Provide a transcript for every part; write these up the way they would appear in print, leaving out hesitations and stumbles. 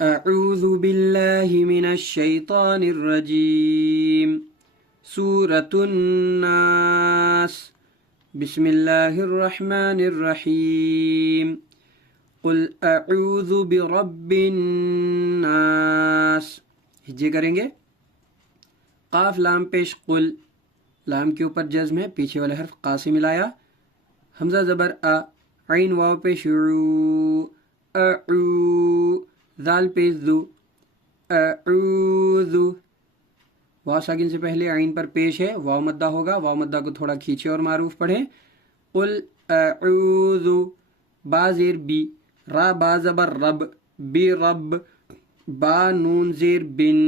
اعوذ باللہ من الشیطان الرجیم سورۃ الناس بسم اللہ الرحمن الرحیم قل اعوذ برب الناس. ہجے کریں گے. قاف لام پیش قل، لام کے اوپر جزم ہے، پیچھے والے حرف قا سے ملایا. حمزہ زبر ا، عین واو پیش عو، اعو، ذال پیش ذو، اعوذ. واو ساکن سے پہلے عین پر پیش ہے، واو مدہ ہوگا. واو مدہ کو تھوڑا کھینچے اور معروف پڑھیں. قل اعوذ، با زیر بی، را با زبر رب، بی رب، با نون زیر بن،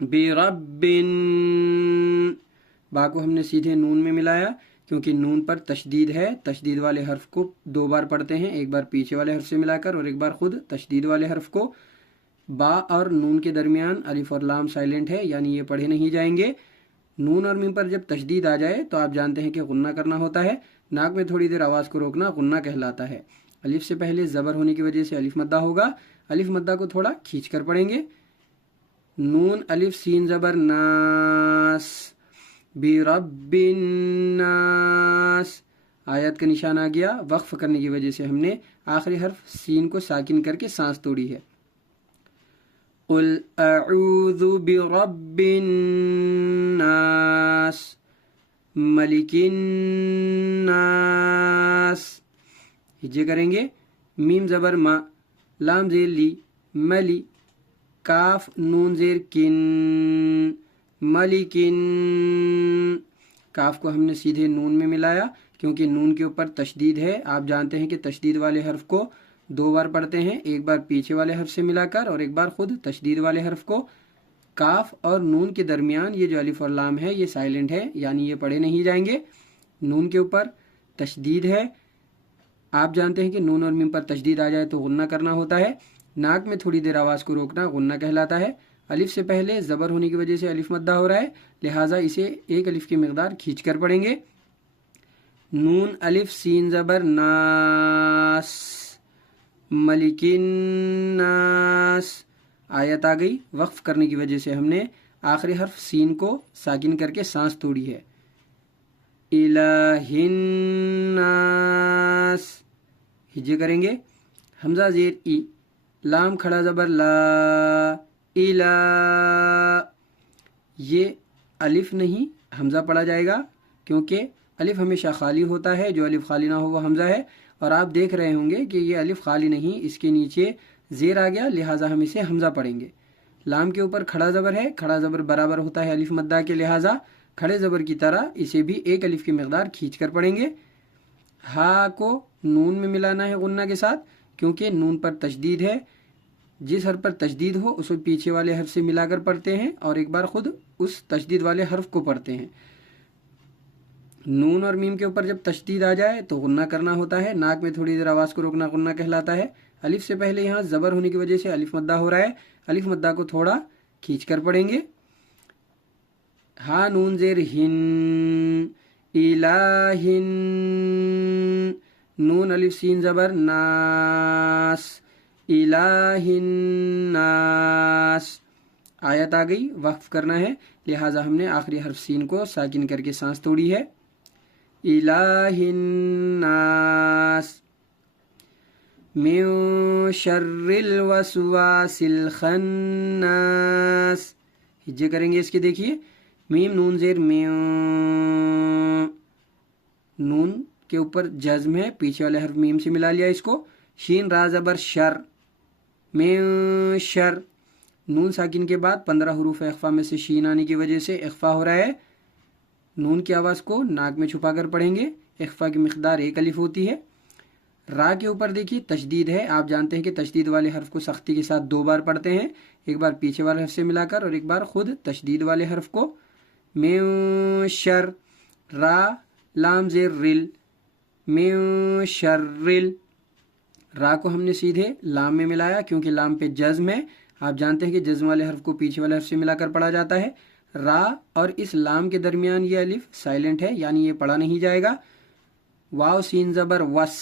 بی رب. با کو ہم نے سیدھے نون میں ملایا کیونکہ نون پر تشدید ہے. تشدید والے حرف کو دو بار پڑھتے ہیں، ایک بار پیچھے والے حرف سے ملا کر اور ایک بار خود تشدید والے حرف کو. با اور نون کے درمیان الف اور لام سائلنٹ ہے، یعنی یہ پڑھے نہیں جائیں گے. نون اور میم پر جب تشدید آ جائے تو آپ جانتے ہیں کہ غنہ کرنا ہوتا ہے. ناک میں تھوڑی دیر آواز کو روکنا غنہ کہلاتا ہے. الف سے پہلے زبر ہونے کی وجہ سے الف مدہ ہوگا. الف مدہ کو تھوڑا کھینچ کر پڑھیں گے. نون الف سین زبر ناس، برب الناس. آیت کا نشان آ گیا. وقف کرنے کی وجہ سے ہم نے آخری حرف سین کو ساکن کر کے سانس توڑی ہے. قل اعوذ برب الناس ملک الناس. ہجے کریں گے. میم زبر ما، لام زیر لی، ملی، کاف نون زیر کن، ملکن. کاف کو ہم نے سیدھے نون میں ملایا کیونکہ نون کے اوپر تشدید ہے. آپ جانتے ہیں کہ تشدید والے حرف کو دو بار پڑھتے ہیں، ایک بار پیچھے والے حرف سے ملا کر اور ایک بار خود تشدید والے حرف کو. کاف اور نون کے درمیان یہ جو الف اور لام ہے یہ سائلنٹ ہے، یعنی یہ پڑھے نہیں جائیں گے. نون کے اوپر تشدید ہے. آپ جانتے ہیں کہ نون اور میم پر تشدید آ جائے تو غنہ کرنا ہوتا ہے. ناک میں تھوڑی دیر آواز کو روکنا غنہ کہلاتا ہے. الف سے پہلے زبر ہونے کی وجہ سے الف مدہ ہو رہا ہے، لہٰذا اسے ایک الف کی مقدار کھینچ کر پڑھیں گے. نون الف سین زبر ناس، ملک الناس. آیت آ گئی. وقف کرنے کی وجہ سے ہم نے آخری حرف سین کو ساکن کر کے سانس توڑی ہے. الہ الناس. ہجے کریں گے. حمزہ زیر ای، لام کھڑا زبر لا، الہ. یہ الف نہیں حمزہ پڑھا جائے گا کیونکہ الف ہمیشہ خالی ہوتا ہے. جو الف خالی نہ ہو وہ حمزہ ہے، اور آپ دیکھ رہے ہوں گے کہ یہ الف خالی نہیں، اس کے نیچے زیر آ گیا، لہٰذا ہم اسے حمزہ پڑھیں گے. لام کے اوپر کھڑا زبر ہے، کھڑا زبر برابر ہوتا ہے الف مدہ کے، لہٰذا کھڑے زبر کی طرح اسے بھی ایک الف کی مقدار کھینچ کر پڑھیں گے. ہا کو نون میں ملانا ہے غنہ کے ساتھ کیونکہ نون پر تشدید ہے. جس حرف پر تشدید ہو اسے پیچھے والے حرف سے ملا کر پڑھتے ہیں اور ایک بار خود اس تشدید والے حرف کو پڑھتے ہیں. نون اور میم کے اوپر جب تشدید آ جائے تو غنہ کرنا ہوتا ہے. ناک میں تھوڑی دیر آواز کو روکنا غنہ کہلاتا ہے. الف سے پہلے یہاں زبر ہونے کی وجہ سے الف مدہ ہو رہا ہے، الف مدہ کو تھوڑا کھینچ کر پڑھیں گے. ہا نون زیر ہن، الہن. نون الف سین زبر ناس، الہ الناس. آیت آ گئی. وقف کرنا ہے، لہٰذا ہم نے آخری حرف سین کو ساکن کر کے سانس توڑی ہے. الہ الناس من شر الوسواس الخناس. ہجے کریں گے اس کے. دیکھیے میم نون زیر میو، نون کے اوپر جزم ہے، پیچھے والے حرف میم سے ملا لیا اس کو. شین را زبر شر، میو شر. نون ساکن کے بعد 15 حروف اخفا میں سے شین آنے کی وجہ سے اخفا ہو رہا ہے. نون کی آواز کو ناک میں چھپا کر پڑھیں گے. اخفا کی مقدار ایک الف ہوتی ہے. را کے اوپر دیکھیے تشدید ہے. آپ جانتے ہیں کہ تشدید والے حرف کو سختی کے ساتھ دو بار پڑھتے ہیں، ایک بار پیچھے والے حرف سے ملا کر اور ایک بار خود تشدید والے حرف کو. میو شر، را لام زیر رل، میو شر رل. را کو ہم نے سیدھے لام میں ملایا کیونکہ لام پہ جزم ہے. آپ جانتے ہیں کہ جزم والے حرف کو پیچھے والے حرف سے ملا کر پڑھا جاتا ہے. را اور اس لام کے درمیان یہ الف سائلنٹ ہے، یعنی یہ پڑھا نہیں جائے گا. واو سین زبر وس،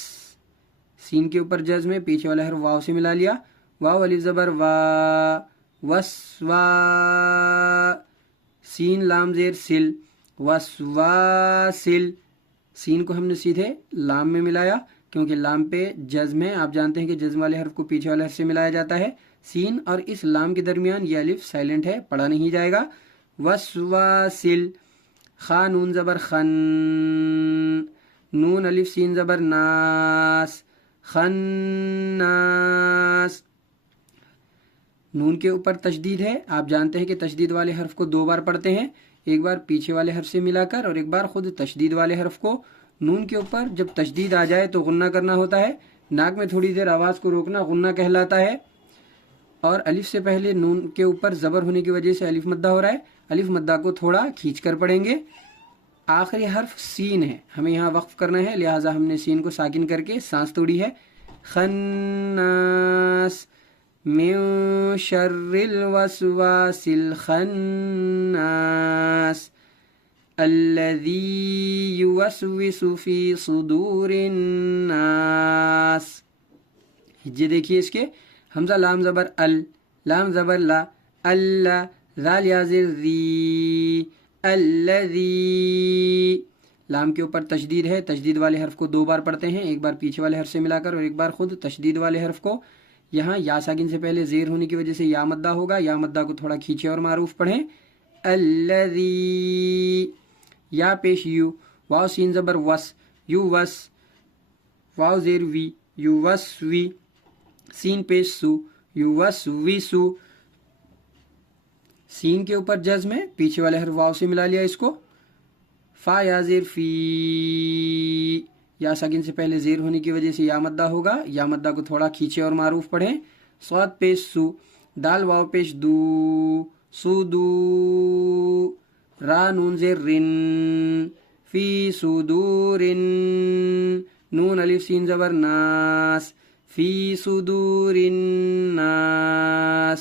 سین کے اوپر جزم ہے، پیچھے والا حرف واو سے ملا لیا. واو الف زبر وا وسوا سین لام زیر سل وسواسل سین کو ہم نے سیدھے لام میں ملایا کیونکہ لام پہ جزم ہے. آپ جانتے ہیں کہ جزم والے حرف کو پیچھے والے حرف سے ملایا جاتا ہے. سین اور اس لام کے درمیان یہ الف سائلنٹ ہے, پڑھا نہیں جائے گا. وسواسل خا نون زبر خن نون الف سین زبر ناس خناس. نون کے اوپر تشدید ہے. آپ جانتے ہیں کہ تشدید والے حرف کو 2 بار پڑھتے ہیں, ایک بار پیچھے والے حرف سے ملا کر اور ایک بار خود تشدید والے حرف کو. نون کے اوپر جب تشدید آ جائے تو غنہ کرنا ہوتا ہے, ناک میں تھوڑی دیر آواز کو روکنا غنہ کہلاتا ہے. اور الف سے پہلے نون کے اوپر زبر ہونے کی وجہ سے الف مدہ ہو رہا ہے, الف مدہ کو تھوڑا کھینچ کر پڑھیں گے. آخری حرف سین ہے, ہمیں یہاں وقف کرنا ہے, لہٰذا ہم نے سین کو ساکن کر کے سانس توڑی ہے. خناس من شر الوسواس الخناس الذي يوسوس في صدور الناس. ہجے دیکھیے اس کے, حمزہ لام زبر ال لام زبر لا اللہ ذال یا زر ذی الذی. لام کے اوپر تشدید ہے, تشدید والے حرف کو 2 بار پڑھتے ہیں, ایک بار پیچھے والے حرف سے ملا کر اور ایک بار خود تشدید والے حرف کو. یہاں یا ساکن سے پہلے زیر ہونے کی وجہ سے یا مدہ ہوگا, یا مدہ کو تھوڑا کھینچے اور معروف پڑھیں. الذی یا پیش یو واو سین زبر وس یو وس واو زیر وی یو وس وی سین پیش سو یو وس وی سو. سین کے اوپر جزم ہے, پیچھے والے حرف واو سے ملا لیا اس کو. فا یا زیر فی یا ساکن سے پہلے زیر ہونے کی وجہ سے یا مدہ ہوگا, یا مدہ کو تھوڑا کھینچے اور معروف پڑھیں. صاد پیش سو دال واو پیش دو سو دو را نون زیر رن فی صدور نون الف سین زبر ناس فی صدور الناس.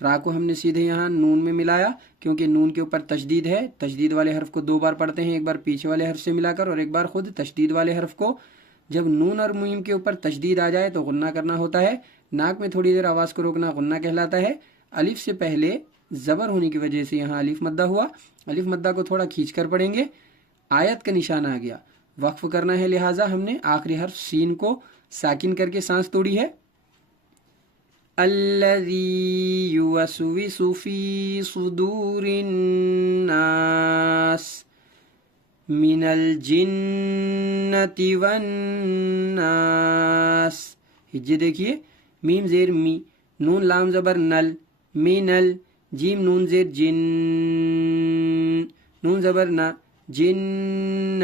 را کو ہم نے سیدھے یہاں نون میں ملایا کیونکہ نون کے اوپر تشدید ہے. تشدید والے حرف کو 2 بار پڑھتے ہیں, ایک بار پیچھے والے حرف سے ملا کر اور ایک بار خود تشدید والے حرف کو. جب نون اور میم کے اوپر تشدید آ جائے تو غنہ کرنا ہوتا ہے, ناک میں تھوڑی دیر آواز کو روکنا غنہ کہلاتا ہے. الف سے پہلے زبر ہونے کی وجہ سے یہاں الف مدہ ہوا, الف مدہ کو تھوڑا کھینچ کر پڑھیں گے. آیت کا نشان آ گیا, وقف کرنا ہے, لہٰذا ہم نے آخری حرف سین کو ساکن کر کے سانس توڑی ہے. الذی یوسوس فی صدور الناس من الجنۃ والناس. ہجے دیکھیے, میم زیر می نون لام زبر نل مینل جیم نون زیر جن نون زبر نا جن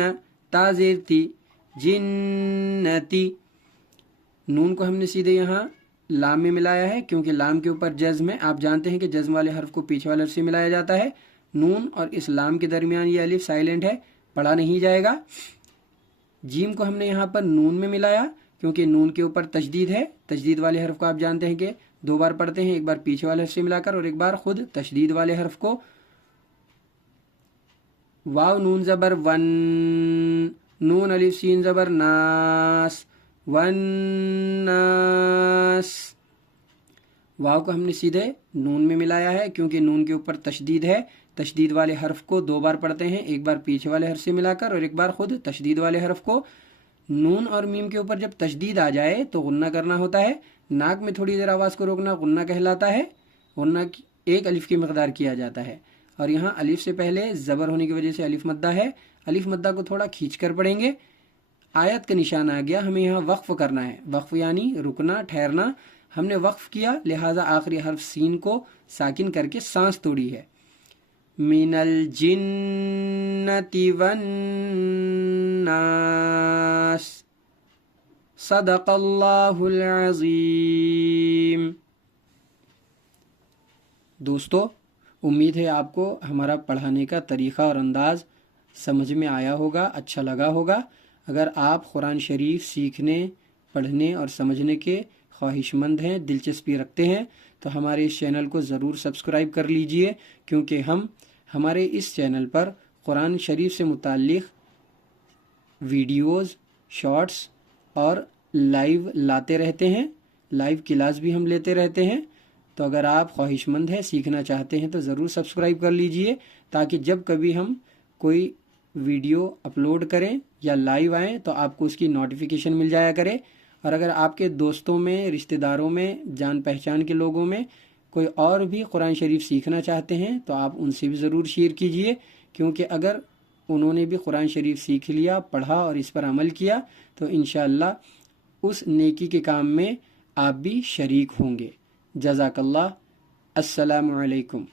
تا زیر تی جنتی. نون کو ہم نے سیدھے یہاں لام میں ملایا ہے کیونکہ لام کے اوپر جزم ہے. آپ جانتے ہیں کہ جزم والے حرف کو پیچھے والے حرف سے ملایا جاتا ہے. نون اور اس لام کے درمیان یہ الف سائلنٹ ہے, پڑھا نہیں جائے گا. جیم کو ہم نے یہاں پر نون میں ملایا کیونکہ نون کے اوپر تشدید ہے. تشدید والے حرف کو آپ جانتے ہیں کہ 2 بار پڑھتے ہیں, ایک بار پیچھے والے حرف سے ملا کر اور ایک بار خود تشدید والے حرف کو. واو نون زبر ون نون الف سین زبر ناس والناس. واو کو ہم نے سیدھے نون میں ملایا ہے کیونکہ نون کے اوپر تشدید ہے. تشدید والے حرف کو 2 بار پڑھتے ہیں, ایک بار پیچھے والے حرف سے ملا کر اور ایک بار خود تشدید والے حرف کو. نون اور میم کے اوپر جب تشدید آ جائے تو غنہ کرنا ہوتا ہے, ناک میں تھوڑی دیر آواز کو روکنا غنہ کہلاتا ہے. غنہ 1 الف کی مقدار کیا جاتا ہے, اور یہاں الف سے پہلے زبر ہونے کی وجہ سے الف مدہ ہے, الف مدہ کو تھوڑا کھینچ کر پڑھیں گے. آیت کا نشان آ گیا, ہمیں یہاں وقف کرنا ہے. وقف یعنی رکنا, ٹھہرنا. ہم نے وقف کیا, لہٰذا آخری حرف سین کو ساکن کر کے سانس توڑی ہے. من الجنۃ والناس صدق اللہ العظیم. دوستو, امید ہے آپ کو ہمارا پڑھانے کا طریقہ اور انداز سمجھ میں آیا ہوگا, اچھا لگا ہوگا. اگر آپ قرآن شریف سیکھنے, پڑھنے اور سمجھنے کے خواہش مند ہیں, دلچسپی رکھتے ہیں, تو ہمارے اس چینل کو ضرور سبسکرائب کر لیجئے کیونکہ ہم ہمارے اس چینل پر قرآن شریف سے متعلق ویڈیوز, شارٹس اور لائیو لاتے رہتے ہیں. لائیو کلاس بھی ہم لیتے رہتے ہیں، تو اگر آپ خواہش مند ہیں، سیکھنا چاہتے ہیں تو ضرور سبسکرائب کر لیجئے، تاکہ جب کبھی ہم کوئی ویڈیو اپلوڈ کریں یا لائیو آئیں تو آپ کو اس کی نوٹیفیکیشن مل جایا کرے۔ اور اگر آپ کے دوستوں میں، رشتہ داروں میں، جان پہچان کے لوگوں میں کوئی اور بھی قرآن شریف سیکھنا چاہتے ہیں تو آپ ان سے بھی ضرور شیئر کیجئے، کیونکہ اگر انہوں نے بھی قرآن شریف سیکھ لیا، پڑھا اور اس پر عمل کیا تو انشاءاللہ اس نیکی کے کام میں آپ بھی شریک ہوں گے۔ جزاک اللہ۔ السلام علیکم۔